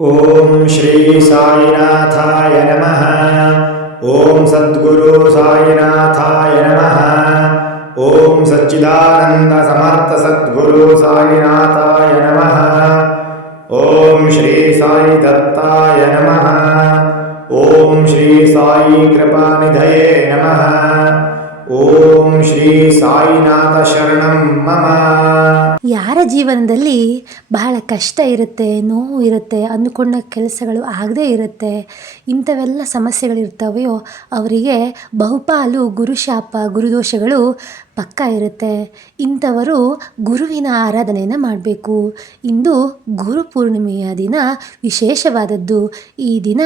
ओम श्री साईनाथाय नमः। ओम सद्गुरु साईनाथाय नमः। ओम सच्चिदानंद समर्थ सद्गुरु साईनाथाय नमः। ओम श्री साई दत्ताय नमः। ओम श्री साई कृपानिधये नमः। ओम श्री साईनाथ शरणं मम। ಯಾರ ಜೀವನದಲ್ಲಿ ಬಹಳ ಕಷ್ಟ ಇರುತ್ತೆ, ನೋವು ಇರುತ್ತೆ, ಅಂದುಕೊಂಡ ಕೆಲಸಗಳು ಆಗದೇ ಇರುತ್ತೆ, ಇಂಥವೆಲ್ಲ ಸಮಸ್ಯೆಗಳಿರ್ತವೆಯೋ ಅವರಿಗೆ ಬಹುಪಾಲು ಗುರುಶಾಪ ಗುರುದೋಷಗಳು ಪಕ್ಕ ಇರುತ್ತೆ. ಇಂಥವರು ಗುರುವಿನ ಆರಾಧನೆಯನ್ನು ಮಾಡಬೇಕು. ಇಂದು ಗುರುಪೂರ್ಣಿಮೆಯ ದಿನ ವಿಶೇಷವಾದದ್ದು. ಈ ದಿನ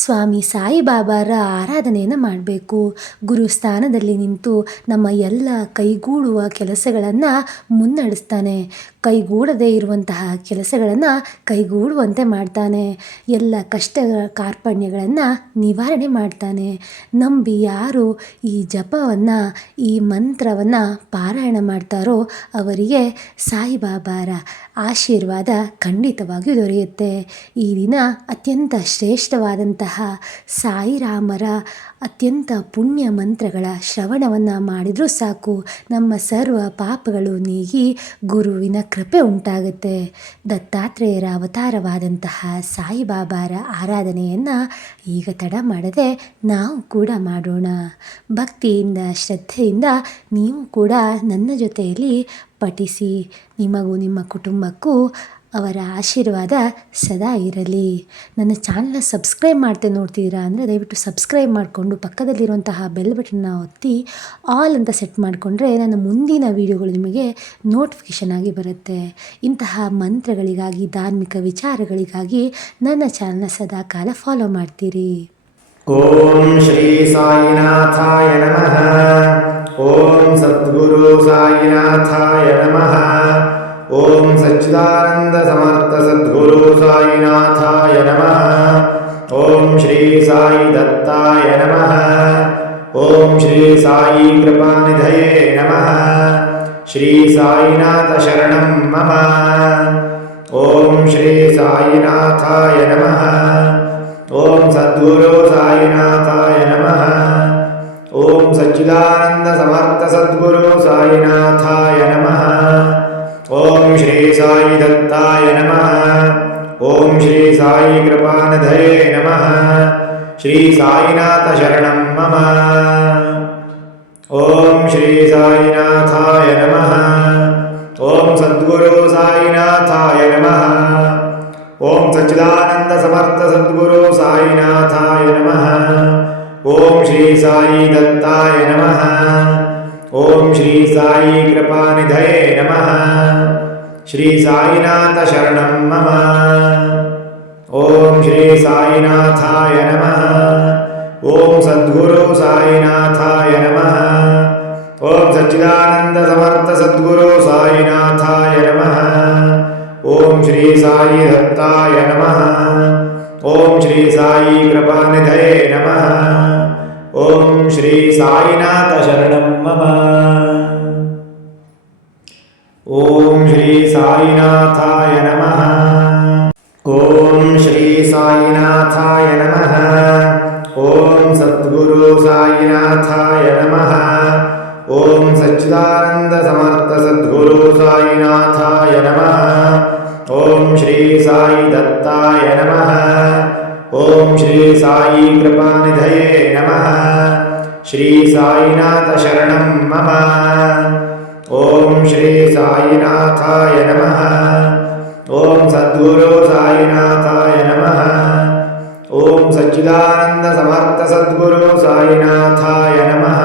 ಸ್ವಾಮಿ ಸಾಯಿಬಾಬಾರ ಆರಾಧನೆಯನ್ನು ಮಾಡಬೇಕು. ಗುರುಸ್ಥಾನದಲ್ಲಿ ನಿಂತು ನಮ್ಮ ಎಲ್ಲ ಕೈಗೂಡುವ ಕೆಲಸಗಳನ್ನು ಮುನ್ನಡೆಸ್ತಾನೆ. ಕೈಗೂಡದೇ ಇರುವಂತಹ ಕೆಲಸಗಳನ್ನು ಕೈಗೂಡುವಂತೆ ಮಾಡ್ತಾನೆ. ಎಲ್ಲ ಕಷ್ಟ ಕಾರ್ಪಣ್ಯಗಳನ್ನು ನಿವಾರಣೆ ಮಾಡ್ತಾನೆ. ನಂಬಿ ಯಾರು ಈ ಜಪವನ್ನು, ಈ ಮಂತ್ರವನ್ನು ಪಾರಾಯಣ ಮಾಡ್ತಾರೋ ಅವರಿಗೆ ಸಾಯಿಬಾಬಾರ ಆಶೀರ್ವಾದ ಖಂಡಿತವಾಗಿಯೂ ದೊರೆಯುತ್ತೆ. ಈ ದಿನ ಅತ್ಯಂತ ಶ್ರೇಷ್ಠವಾದಂತಹ ಸಾಯಿರಾಮರ ಅತ್ಯಂತ ಪುಣ್ಯ ಮಂತ್ರಗಳ ಶ್ರವಣವನ್ನು ಮಾಡಿದರೂ ಸಾಕು, ನಮ್ಮ ಸರ್ವ ಪಾಪಗಳು ನೀಗಿ ಗುರುವಿನ ಕೃಪೆ ಉಂಟಾಗುತ್ತೆ. ದತ್ತಾತ್ರೇಯರ ಅವತಾರವಾದಂತಹ ಸಾಯಿಬಾಬಾರ ಆರಾಧನೆಯನ್ನು ಈಗ ತಡ ಮಾಡದೆ ನಾವು ಕೂಡ ಮಾಡೋಣ. ಭಕ್ತಿಯಿಂದ ಶ್ರದ್ಧೆಯಿಂದ ನೀವು ಕೂಡ ನನ್ನ ಜೊತೆಯಲ್ಲಿ ಪಠಿಸಿ. ನಿಮಗೂ ನಿಮ್ಮ ಕುಟುಂಬಕ್ಕೂ ಅವರ ಆಶೀರ್ವಾದ ಸದಾ ಇರಲಿ. ನನ್ನ ಚಾನಲ್ನ ಸಬ್ಸ್ಕ್ರೈಬ್ ಮಾಡ್ತಾ ನೋಡ್ತೀರಾ ಅಂದರೆ ದಯವಿಟ್ಟು ಸಬ್ಸ್ಕ್ರೈಬ್ ಮಾಡಿಕೊಂಡು ಪಕ್ಕದಲ್ಲಿರುವಂತಹ ಬೆಲ್ ಬಟನ್ನ ಒತ್ತಿ ಆಲ್ ಅಂತ ಸೆಟ್ ಮಾಡಿಕೊಂಡ್ರೆ ನನ್ನ ಮುಂದಿನ ವೀಡಿಯೋಗಳು ನಿಮಗೆ ನೋಟಿಫಿಕೇಷನ್ ಆಗಿ ಬರುತ್ತೆ. ಇಂತಹ ಮಂತ್ರಗಳಿಗಾಗಿ, ಧಾರ್ಮಿಕ ವಿಚಾರಗಳಿಗಾಗಿ ನನ್ನ ಚಾನಲ್ನ ಸದಾ ಕಾಲ ಫಾಲೋ ಮಾಡ್ತೀರಿ. ಓಂ ಶ್ರೀ ಸಾಯಿನಾಥಾಯ ನಮಃ. ಓಂ ಸದ್ಗುರು ಸಾಯಿನಾಥಾಯ ನಮಃ. ಓಂ ಸಚ್ಚಿದಾನಂದ ಸಮರ್ಥ ಸದ್ಗುರು ಸಾಯಿನಾಥಾಯ ನಮಃ. ಓಂ ಶ್ರೀ ಸಾಯಿ ದತ್ತಾಯ ನಮಃ. ಓಂ ಶ್ರೀ ಸಾಯಿ ಕೃಪಾನಿಧಯೇ ನಮಃ. ಶ್ರೀ ಸಾಯಿನಾಥ ಶರಣಂ ಮಮ. ಓಂ ಶ್ರೀ ಸಾಯಿನಾಥಾಯ ನಮಃ. ಓಂ ಸದ್ಗುರು ಸಾಯಿನಾಥಾಯ ನಮಃ. ಓಂ ಸಚ್ಚಿದಾನಂದ ಸಮರ್ಥ ಸದ್ಗುರು ಸಾಯಿನಾಥಾಯ ನಮಃ. ಓಂ ಶ್ರೀ ಸಾಯಿ ದತ್ತಾಯ ನಮಃ. ಓಂ ಶ್ರೀ ಸಾಯಿ ಕೃಪಾನಿಧಯೇ ನಮಃ. ಶ್ರೀ ಸಾಯಿನಾಥ ಶರಣಂ ಮಮ. ಓಂ ಶ್ರೀ ಸಾಯಿನಾಥಾಯ ನಮಃ. ಓಂ ಸದ್ಗುರು ಸಾಯಿನಾಥಾಯ ನಮಃ. ಓಂ ಸಚ್ಚಿದಾನಂದ ಸಮರ್ಥ ಸದ್ಗುರು ಸಾಯಿನಾಥಾಯ ನಮಃ. ಓಂ ಶ್ರೀ ಸಾಯಿ ದತ್ತಾಯ ನಮಃ. ಓಂ ಶ್ರೀ ಸಾಯಿ ಕೃಪಾನಿಧಯೇ ನಮಃ. ಶ್ರೀ ಸಾಯಿನಾಥ ಶರಣಂ ಮಮ. ಓಂ ಶ್ರೀ ಸಾಯಿನಾಥಾಯ ನಮಃ. ಓಂ ಸದ್ಗುರು ಸಾಯಿನಾಥಾಯ ನಮಃ. ಓಂ ಸಚ್ಚಿದಾನಂದ ಸಮರ್ಥ ಸದ್ಗುರು ಸಾಯಿನಾಥಾಯ ನಮಃ. ಓಂ ಶ್ರೀ ಸಾಯಿ ದತ್ತಾಯ ನಮಃ. ಓಂ ಶ್ರೀ ಸಾಯಿ ಕೃಪಾನಿಧಯೇ ನಮಃ. ಓಂ ಶ್ರೀ ಸಾಯಿನಾಥ ಶರಣಂ ಮಮ. ಓಂ ಶ್ರೀ ಸಾಯಿನಾಥಾಯ ನಮಃ. ಓಂ ಶ್ರೀ ಸಾಯಿನಾಥಾಯ ನಮಃ. ಓಂ ಸದ್ಗುರು ಸಾಯಿನಾಥಾಯ ನಮಃ. ಓಂ ಸಚ್ಚಿದಾನಂದ ಸಮರ್ಥ ಸದ್ಗುರು ಸಾಯಿನಾಥಾಯ ನಮಃ. ಓಂ ಶ್ರೀ ಸಾಯಿ ದತ್ತಾಯ ನಮಃ. ಓಂ ಶ್ರೀ ಸಾಯಿ ಕೃಪಾನಿಧಯೇ ನಮಃ. ಶ್ರೀ ಸಾಯಿನಾಥ ಶರಣಂ ಮಮ. ಓಂ ಶ್ರೀ ಸಾಯಿನಾಥಾಯ ನಮಃ. ಓಂ ಸದ್ಗುರು ಸಾಯಿನಾಥಾಯ ನಮಃ. ಓಂ ಸಚ್ಚಿದಾನಂದ ಸಮರ್ಥ ಸದ್ಗುರು ಸಾಯಿನಾಥಾಯ ನಮಃ.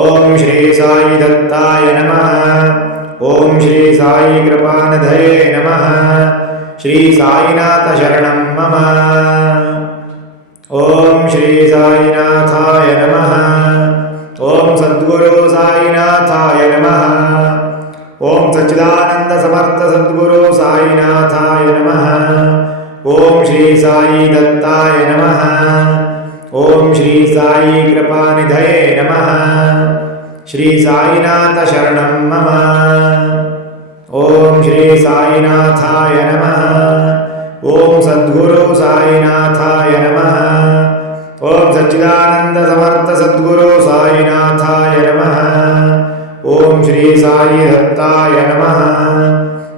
ಓಂ ಶ್ರೀ ಸಾಯಿ ದತ್ತಾಯ ನಮಃ. ಓಂ ಶ್ರೀ ಸಾಯಿ ಕೃಪಾನಿಧಯೇ ನಮಃ. ಶ್ರೀ ಸಾಯಿನಾಥ ಶರಣಂ ಮಮ. ಓಂ ಶ್ರೀ ಸಾಯಿನಾಥಾಯ ನಮಃ. ಓಂ ಸದ್ಗುರು ಸಾಯಿನಾಥಾಯ ನಮಃ. ಓಂ ಸಚ್ಚಿದಾನಂದ ಸಮರ್ಥ ಸದ್ಗುರು ಸಾಯಿನಾಥಾಯ ನಮಃ. ಓಂ ಶ್ರೀ ಸಾಯಿ ದತ್ತಾಯ ನಮಃ. ಓಂ ಶ್ರೀ ಸಾಯಿ ಕೃಪಾನಿಧಯೇ ನಮಃ. ಶ್ರೀ ಸಾಯಿನಾಥ ಶರಣಂ ಮಮ. ಓಂ ಶ್ರೀ ಸಾಯಿನಾಥಾಯ ನಮಃ. ಓಂ ಸದ್ಗುರು ಸಾಯಿನಾಥಾಯ ನಮಃ. ಓಂ ಸಚ್ಚಿದಾನಂದ ಸಮರ್ಥ ಸದ್ಗುರು ಸಾಯಿನಾಥಾಯ ನಮಃ. ಓಂ ಶ್ರೀ ಸಾಯಿ ದತ್ತಾಯ ನಮಃ.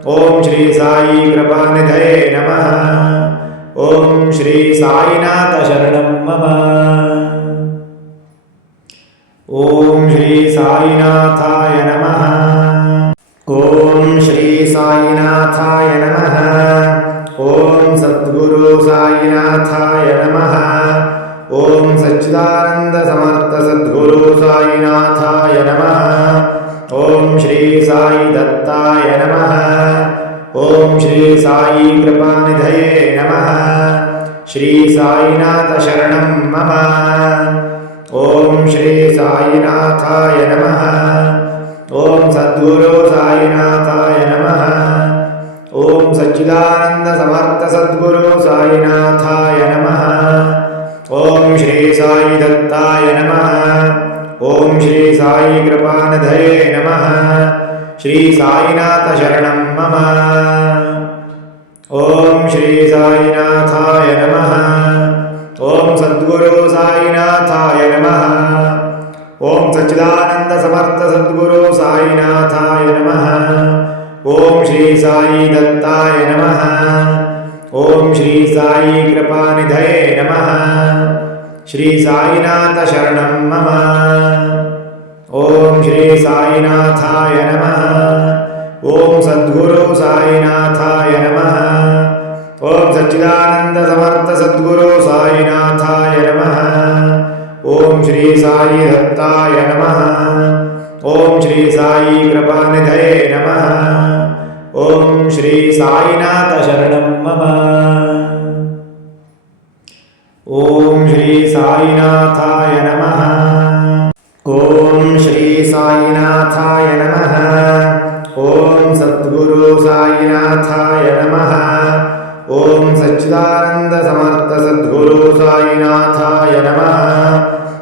ಓಂ ಶ್ರೀ ಸಾಯಿ ಕೃಪಾನಿಧಯೇ ನಮಃ. ಓಂ ಶ್ರೀ ಸಾಯಿನಾಥ ಶರಣಂ ಮಮ. ಓಂ ಶ್ರೀ ಸಾಯಿನಾಥಾಯ ನಮಃ. ಓಂ ಶ್ರೀ ಸಾಯಿನಾಥಾಯ ನಮಃ. ಓಂ ಸದ್ಗುರು ಸಾಯಿನಾಥಾಯ ನಮಃ. ಓಂ ಸಚ್ಚಿದಾನಂದ ಸಮರ್ಥ ಸದ್ಗುರು ಸಾಯಿನಾಥಾಯ ನಮಃ. ಓಂ ಶ್ರೀ ಸಾಯಿ ದತ್ತಾಯ ನಮಃ. ಓಂ ಶ್ರೀ ಸಾಯಿ ಕೃಪಾನಿಧಯೇ ನಮಃ. ಶ್ರೀ ಸಾಯಿನಾಥ ಶರಣಂ ಮಮ. ಓಂ ಶ್ರೀ ಸಾಯಿನಾಥಾಯ ನಮಃ. ಓಂ ಸದ್ಗುರು ಸಾಯಿನಾಥಾಯ ನಮಃ. ಓಂ ಸಚ್ಚಿದಾನಂದ ಸಮರ್ಥ ಸದ್ಗುರು ಸಾಯಿನಾಥಾಯ ನಮಃ. ಓಂ ಶ್ರೀ ಸಾಯಿ ದತ್ತಾಯ ನಮಃ. ಓಂ ಶ್ರೀ ಸಾಯಿ ಕೃಪಾನಿಧಯೇ ನಮಃ. ಶ್ರೀ ಸಾಯಿನಾಥ ಶರಣಂ ಮಮ. ಓಂ ಶ್ರೀ ಸಾಯಿನಾಥಾಯ ನಮಃ. ಓಂ ಸದ್ಗುರು ಸಾಯಿನಾಥಾಯ ನಮಃ. ಓಂ ಸಚ್ಚಿದಾನಂದ ಸಮರ್ಥ ಸದ್ಗುರು ಸಾಯಿನಾಥಾಯ ನಮಃ. ಓಂ ಶ್ರೀ ಸಾಯಿ ದತ್ತಾಯ ನಮಃ. ಓಂ ಶ್ರೀ ಸಾಯಿ ಕೃಪಾನಿಧಯೇ ನಮಃ. ಶ್ರೀ ಸಾಯಿನಾಥ ಶರಣಂ ಮಮ. ಓಂ ಶ್ರೀ ಸಾಯಿನಾಥಾಯ ನಮಃ. ಓಂ ಸದ್ಗುರು ಸಾಯಿನಾಥಾಯ ನಮಃ. ಓಂ ಸಚ್ಚಿದಾನಂದ ಸಮರ್ಥ ಸದ್ಗುರು ಸಾಯಿನಾಥಾಯ ನಮಃ. ಓಂ ಶ್ರೀ ಸಾಯಿ ದತ್ತಾಯ ನಮಃ. ಓಂ ಶ್ರೀ ಸಾಯಿ ಕೃಪಾನಿಧಯೇ ನಮಃ. ಓಂ ಶ್ರೀ ಸಾಯಿನಾಥ ಶರಣಂ ಮಮ. ಓಂ ಶ್ರೀ ಸಾಯಿನಾಥಾಯ ನಮಃ. ಓಂ ಶ್ರೀ ಸಾಯಿನಾಥಾಯ ನಮಃ. ಓಂ ಸದ್ಗುರು ಸಾಯಿನಾಥಾಯ ನಮಃ. ಓಂ ಸಚ್ಚಿದಾನಂದ ಸಮರ್ಥ ಸದ್ಗುರು ಸಾಯಿನಾಥಾಯ ನಮಃ.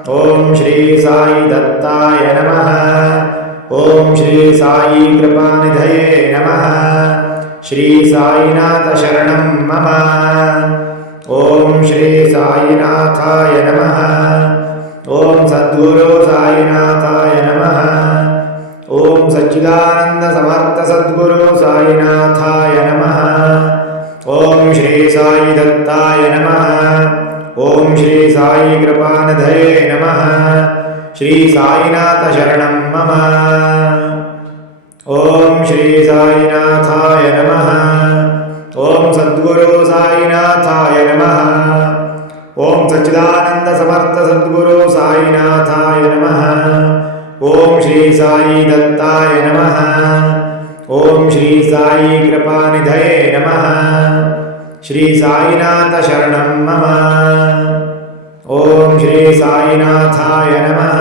ಓಂ ಶ್ರೀ ಸಾಯಿ ದತ್ತಾಯ ನಮಃ. ಓಂ ಶ್ರೀ ಸಾಯಿ ಕೃಪಾನಿಧಯೇ ನಮಃ. ಶ್ರೀ ಸಾಯಿನಾಥ ಶರಣಂ ಮಮ. ಓಂ ಶ್ರೀ ಸಾಯಿನಾಥಾಯ ನಮಃ. ಓಂ ಸದ್ಗುರು ಸಾಯಿನಾಥಾಯ ನಮಃ. ಓಂ ಸಚ್ಚಿದಾನಂದ ಸಮರ್ಥ ಸದ್ಗುರು ಸಾಯಿನಾಥಾಯ ನಮಃ. ಓಂ ಶ್ರೀ ಸಾಯಿ ದತ್ತಾಯ ನಮಃ. ಓಂ ಶ್ರೀ ಸಾಯಿ ಕೃಪಾನಿಧಯೇ ನಮಃ. ಶ್ರೀ ಸಾಯಿನಾಥ ಶರಣಂ ಮಮ. ಓಂ ಶ್ರೀ ಸಾಯಿನಾಥಾಯ ನಮಃ. ಓಂ ಸದ್ಗುರು ಸಾಯಿನಾಥಾಯ ನಮಃ. ಓಂ ಸಚ್ಚಿದಾನಂದ ಸಮರ್ಥ ಸದ್ಗುರು ಸಾಯಿನಾಥಾಯ ನಮಃ. ಓಂ ಶ್ರೀ ಸಾಯಿ ದತ್ತಾಯ ನಮಃ. ಓಂ ಶ್ರೀ ಸಾಯಿ ಕೃಪಾನಿಧಯೇ ನಮಃ. ಶ್ರೀ ಸಾಯಿನಾಥ ಶರಣಂ ಮಮ. ಓಂ ಶ್ರೀ ಸಾಯಿನಾಥಾಯ ನಮಃ.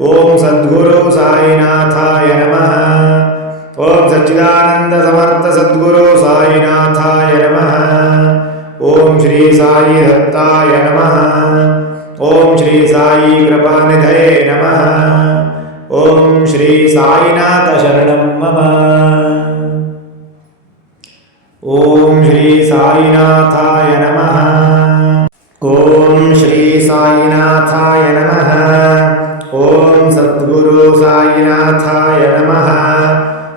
ಓಂ ಸದ್ಗುರು ಸಾಯಿನಾಥಾಯ ನಮಃ. ಓಂ ಸಚ್ಚಿದಾನಂದ ಸಮರ್ಥ ಸದ್ಗುರು ಸಾಯಿನಾಥಾಯ ನಮಃ. ಓಂ ಶ್ರೀ ಸಾಯಿ ದತ್ತಾಯ ನಮಃ. ಓಂ ಶ್ರೀ ಸಾಯಿ ಕೃಪಾನಿಧಯೇ ನಮಃ. ಓಂ ಶ್ರೀ ಸಾಯಿನಾಥ ಶರಣಂ ಮಮ. ಓಂ ಶ್ರೀ ಸಾಯಿನಾಥಾಯ ನಮಃ. ಓಂ ಶ್ರೀ ಸಾಯಿನಾಥಾಯ ನಮಃ. ಓಂ ಸದ್ಗುರು ಸಾಯಿನಾಥಾಯ ನಮಃ.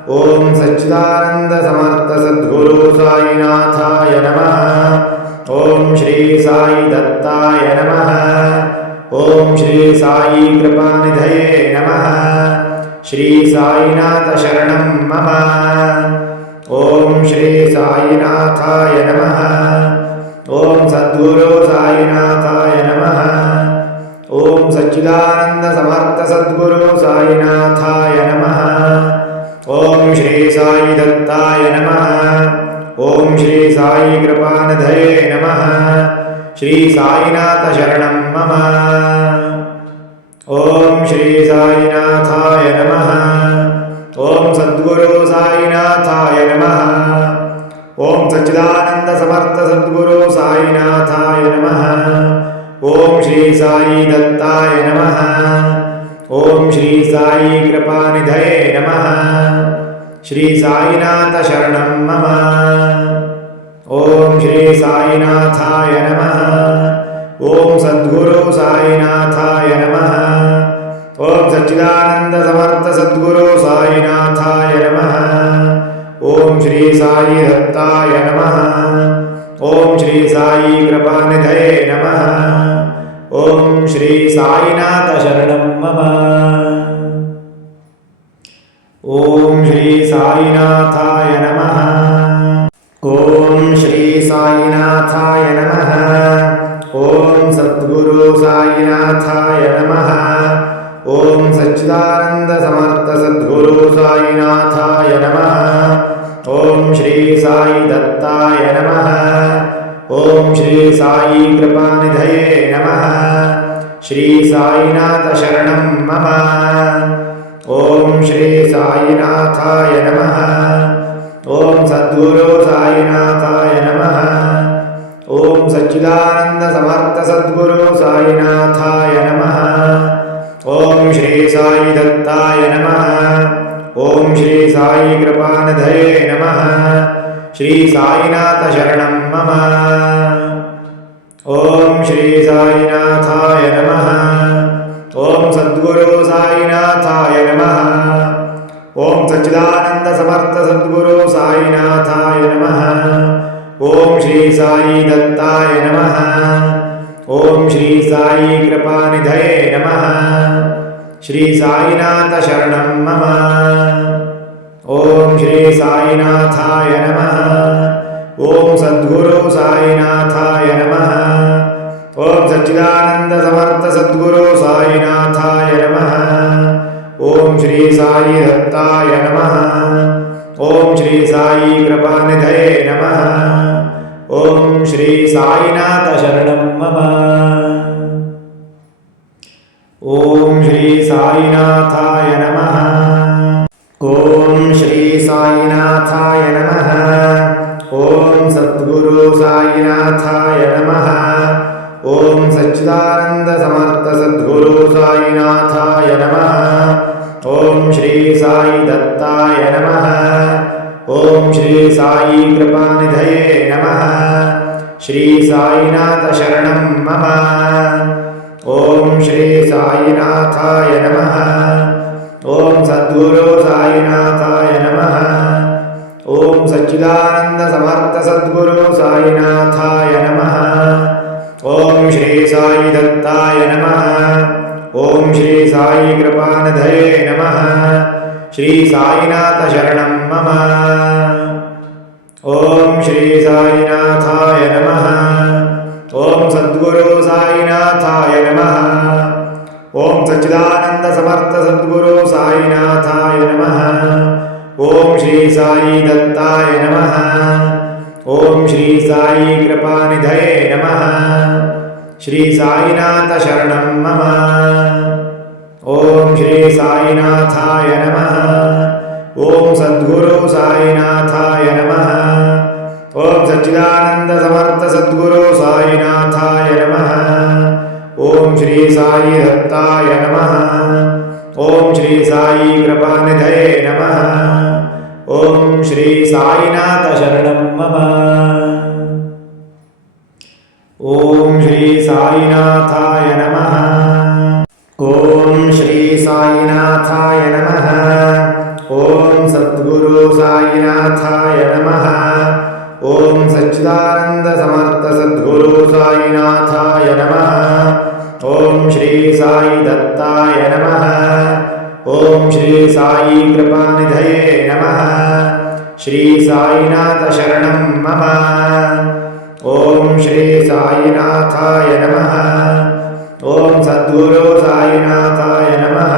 ಓಂ ಸಚ್ಚಿದಾನಂದ ಸಮರ್ಥ ಸದ್ಗುರು ಸಾಯಿನಾಥಾಯ ನಮಃ. ಓಂ ಶ್ರೀ ಸಾಯಿ ದತ್ತಾಯ ನಮಃ. ಓಂ ಶ್ರೀ ಸಾಯಿ ಕೃಪಾನಿಧಯೇ ನಮಃ. ಶ್ರೀ ಸಾಯಿನಾಥ ಶರಣಂ ಮಮ. ಓಂ ಶ್ರೀ ಸಾಯಿನಾಥಾಯ ನಮಃ. ಓಂ ಸದ್ಗುರು ಸಾಯಿನಾಥಾಯ ನಮಃ. ಓಂ ಸಚ್ಚಿದಾನಂದ ಸಮರ್ಥ ಸದ್ಗುರು ಸಾಯಿನಾಥಾಯ ನಮಃ. ಓಂ ಶ್ರೀ ಸಾಯಿ ದತ್ತಾಯ ನಮಃ. ಓಂ ಶ್ರೀ ಸಾಯಿ ಕೃಪಾನಿಧಯೇ ನಮಃ. ಶ್ರೀ ಸಾಯಿನಾಥ ಶರಣಂ ಮಮ. ಓಂ ಶ್ರೀ ಸಾಯಿನಾಥಾಯ ನಮಃ. ಓಂ ಸದ್ಗುರು ಸಾಯಿನಾಥಾಯ ನಮಃ. ಓಂ ಸಚ್ಚಿದಾನಂದ ಸಮರ್ಥ ಸದ್ಗುರು ಸಾಯಿನಾಥಾಯ ನಮಃ. ಓಂ ಶ್ರೀ ಸಾಯಿ ದತ್ತಾಯ ನಮಃ. ಓಂ ಶ್ರೀ ಸಾಯಿ ಕೃಪಾನಿಧಯೇ ನಮಃ. ಶ್ರೀ ಸಾಯಿನಾಥ ಶರಣಂ ಮಮ. ಓಂ ಶ್ರೀ ಸಾಯಿನಾಥಾಯ ನಮಃ. ಓಂ ಸದ್ಗುರು ಸಾಯಿನಾಥಾಯ ನಮಃ. ಓಂ ಸಚ್ಚಿದಾನಂದ ಸಮರ್ಥ ಸದ್ಗುರು ಸಾಯಿನಾಥಾಯ ನಮಃ. ಓಂ ಶ್ರೀ ಸಾಯಿ ದತ್ತಾಯ ನಮಃ. ಓಂ ಶ್ರೀ ಸಾಯಿ ಕೃಪಾನಿಧಯೇ ನಮಃ. ಓಂ ಶ್ರೀ ಸಾಯಿನಾಥ ಶರಣಂ ಮಮ. ಓಂ ಶ್ರೀ ಸಾಯಿನಾಥಾಯ ನಮಃ. ಓಂ ಶ್ರೀ ಸಾಯಿನಾಥಾಯ ನಮಃ. ಓಂ ಸದ್ಗುರು ಸಾಯಿನಾಥಾಯ ನಮಃ. ಓಂ ಸಚ್ಚಿದಾನಂದ ಸಮರ್ಥ ಸದ್ಗುರು ಸಾಯಿನಾಥಾಯ ನಮಃ. ಓಂ ಶ್ರೀ ಸಾಯಿ ದತ್ತಾಯ ನಮಃ. ಓಂ ಶ್ರೀ ಸಾಯಿ ಕೃಪಾನಿಧಯೇ ನಮಃ. ಶ್ರೀ ಸಾಯಿನಾಥ ಶರಣಂ ಮಮ. ಓಂ ಶ್ರೀ ಸಾಯಿನಾಥಾಯ ನಮಃ. ಓಂ ಸದ್ಗುರು ಸಾಯಿನಾಥಾಯ ನಮಃ. ಓಂ ಸಚ್ಚಿದಾನಂದ ಸಮರ್ಥ ಸದ್ಗುರು ಸಾಯಿನಾಥಾಯ ನಮಃ. ಓಂ ಶ್ರೀ ಸಾಯಿ ದತ್ತಾಯ ನಮಃ. ಓಂ ಶ್ರೀ ಸಾಯಿ ಕೃಪಾನಿಧಯೇ ನಮಃ. ಶ್ರೀ ಸಾಯಿನಾಥ ಶರಣಂ ಮಮ. ಓಂ ಶ್ರೀ ಸಾಯಿನಾಥಾಯ ನಮಃ. ಓಂ ಸದ್ಗುರು ಸಾಯಿನಾಥಾಯ ನಮಃ. ಓಂ ಸಚ್ಚಿದಾನಂದ ಸಮರ್ಥ ಸದ್ಗುರು ಸಾಯಿನಾಥಾಯ ನಮಃ. ಓಂ ಶ್ರೀ ಸಾಯಿ ದತ್ತಾಯ ನಮಃ. ಓಂ ಶ್ರೀ ಸಾಯಿ ಕೃಪಾನಿಧಯೇ ನಮಃ. ಶ್ರೀ ಸಾಯಿನಾಥ ಶರಣಂ ಮಮ. ಓಂ ಶ್ರೀ ಸಾಯಿನಾಥಾಯ ನಮಃ. ಓಂ ಸದ್ಗುರು ಸಾಯಿನಾಥಾಯ ನಮಃ. ಓಂ ಸಚ್ಚಿದಾನಂದ ಸಮರ್ಥ ಸದ್ಗುರು ಸಾಯಿನಾಥಾಯ ನಮಃ. ಓಂ ಶ್ರೀ ಸಾಯಿ ದತ್ತಾಯ ನಮಃ. ಓಂ ಶ್ರೀ ಸಾಯಿ ಕೃಪಾನಿಧಯೇ ನಮಃ. ಓಂ ಶ್ರೀ ಸಾಯಿನಾಥ ಶರಣಂ ಮಮ. ಓಂ ಶ್ರೀ ಸಾಯಿನಾಥಾಯ ನಮಃ. ಓಂ ಶ್ರೀ ಸಾಯಿನಾಥಾಯ ನಮಃ. ಓಂ ಸದ್ಗುರು ಸಾಯಿನಾಥಾಯ ನಮಃ. ಓಂ ಸಚ್ಚಿದಾನಂದ ಸಮರ್ಥ ಸದ್ಗುರು ಸಾಯಿನಾಥಾಯ ನಮಃ. ಓಂ ಶ್ರೀ ಸಾಯಿ ದತ್ತಾಯ ನಮಃ. ಓಂ ಶ್ರೀ ಸಾಯಿ ಕೃಪಾನಿಧಯೇ ನಮಃ. ಶ್ರೀ ಸಾಯಿನಾಥ ಶರಣಂ ಮಮ. ಓಂ ಶ್ರೀ ಸಾಯಿನಾಥಾಯ ನಮಃ. ಓಂ ಸದ್ಗುರು ಸಾಯಿನಾಥಾಯ ನಮಃ. ಓಂ ಸಚ್ಚಿದಾನಂದ ಸಮರ್ಥ ಸದ್ಗುರು ಸಾಯಿನಾಥಾಯ ನಮಃ. ಓಂ ಶ್ರೀ ಸಾಯಿ ದತ್ತಾಯ ನಮಃ. ಓಂ ಶ್ರೀ ಸಾಯಿ ಕೃಪಾನಿಧಯೇ ನಮಃ. ಶ್ರೀ ಸಾಯಿನಾಥ ಶರಣಂ ಮಮ. ಓಂ ಶ್ರೀ ಸಾಯಿನಾಥಾಯ ನಮಃ. ಓಂ ಸದ್ಗುರು ಸಾಯಿನಾಥಾಯ ನಮಃ. ಓಂ ಸಚ್ಚಿದಾನಂದ ಸಮರ್ಥ ಸದ್ಗುರು ಸಾಯಿನಾಥಾಯ ನಮಃ. ಓಂ ಶ್ರೀ ಸಾಯಿ ದತ್ತಾಯ ನಮಃ. ಓಂ ಶ್ರೀ ಸಾಯಿ ಕೃಪಾನಿಧಯೇ ನಮಃ. ಶ್ರೀ ಸಾಯಿನಾಥ ಶರಣಂ ಮಮ. ಓಂ ಶ್ರೀ ಸಾಯಿನಾಥಾಯ ನಮಃ. ಓಂ ಸದ್ಗುರು ಸಾಯಿನಾಥಾಯ ನಮಃ. ಓಂ ಸಚ್ಚಿದಾನಂದ ಸಮರ್ಥ ಸದ್ಗುರು ಸಾಯಿನಾಥಾಯ ನಮಃ. ಓಂ ಶ್ರೀ ಸಾಯಿ ದತ್ತಾಯ ನಮಃ. ಓಂ ಶ್ರೀ ಸಾಯಿ ಕೃಪಾನಿಧಯೇ ನಮಃ. ಓಂ ಶ್ರೀ ಸಾಯಿನಾಥ ಶರಣಂ ಮಮ. ಓಂ ಶ್ರೀ ಸಾಯಿನಾಥಾಯ ನಮಃ. ಓಂ ಶ್ರೀ ಸಾಯಿನಾಥಾಯ ನಮಃ. ಓಂ ಸದ್ಗುರು ಸಾಯಿನಾಥಾಯ ನಮಃ. ಓಂ ಸಚ್ಚಿದಾನಂದ ಸಮರ್ಥ ಸದ್ಗುರು ಸಾಯಿನಾಥಾಯ ನಮಃ. ಓಂ ಶ್ರೀ ಸಾಯಿ ದತ್ತಾಯ ನಮಃ. ಓಂ ಶ್ರೀ ಸಾಯಿ ಕೃಪಾನಿಧಯೇ ನಮಃ. ಶ್ರೀ ಸಾಯಿನಾಥ ಶರಣಂ ಮಮ. ಓಂ ಶ್ರೀ ಸಾಯಿನಾಥಾಯ ನಮಃ. ಓಂ ಸದ್ಗುರು ಸಾಯಿನಾಥಾಯ ನಮಃ.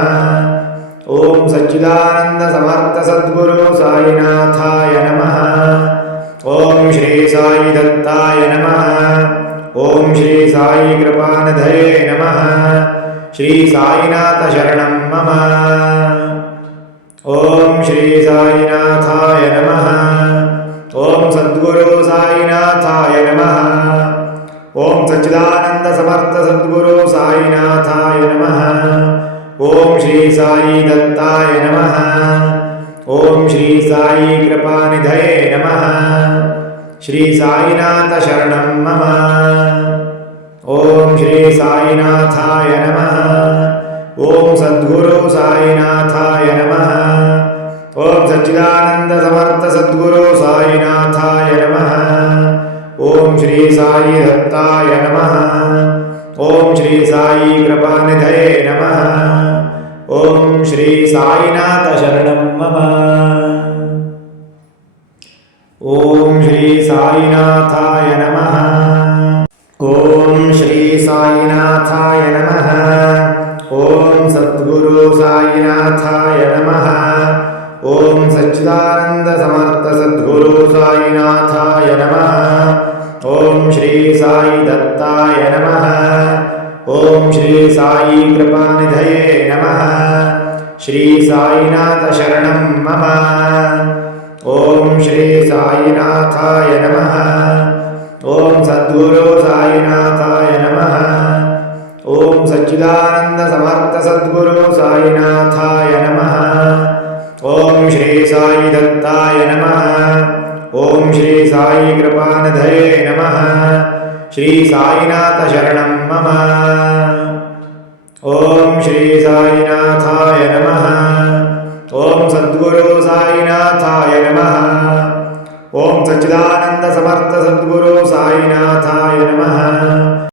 ಓಂ ಸಚ್ಚಿದಾನಂದ ಸಮರ್ಥ ಸದ್ಗುರು ಸಾಯಿನಾಥಾಯ ನಮಃ. ಓಂ ಶ್ರೀ ಸಾಯಿ ದತ್ತಾಯ ನಮಃ. ಓಂ ಶ್ರೀ ಸಾಯಿ ಕೃಪಾನಿಧಯೇ ನಮಃ. ಶ್ರೀ ಸಾಯಿನಾಥ ಶರಣಂ ಮಮ. ಓಂ ಶ್ರೀ ಸಾಯಿನಾಥಾಯ ನಮಃ. ಓಂ ಸದ್ಗುರು ಸಾಯಿನಾಥಾಯ ನಮಃ. ಓಂ ಸಚ್ಚಿದಾನಂದ ಸಮರ್ಥ ಸದ್ಗುರು ಸಾಯಿನಾಥಾಯ ನಮಃ. ಓಂ ಶ್ರೀ ಸಾಯಿ ದತ್ತಾಯ ನಮಃ. ಓಂ ಶ್ರೀ ಸಾಯಿ ಕೃಪಾನಿಧಯೇ ನಮಃ. श्री साईनाथ शरणं मम। ओम श्री साईनाथाय नमः। ओम सद्गुरु साईनाथाय नमः। ओम सच्चिदानंद समर्थ सद्गुरु साईनाथाय नमः। ओम श्री साई दत्ताय नमः। ओम श्री साई कृपानिधये नमः। ओम श्री साईनाथ शरणं मम। ओम श्री साईनाथाय नमः। ओम श्री साईनाथाय नमः। ओम सद्गुरु साईनाथाय नमः। ओम सच्चिदानंद समर्थ सद्गुरु साईनाथाय नमः। ओम श्री साई दत्ताय नमः। ओम श्री साई कृपानिधये नमः। श्री साईनाथ शरणं मम। ओम श्री साईनाथाय नमः। ओम सद्गुरु साईनाथाय नमः। ओम सच्चिदानंद समर्थ सद्गुरु साईनाथाय नमः। ओम श्री साई दत्ताय नमः। ओम श्री साई कृपानिधये नमः। श्री साईनाथ शरणं मम। ओम श्री साईनाथाय नमः। ओम सद्गुरु साईनाथाय नमः। ओम सच्चिदानंद समर्थ सद्गुरु साईनाथाय नमः।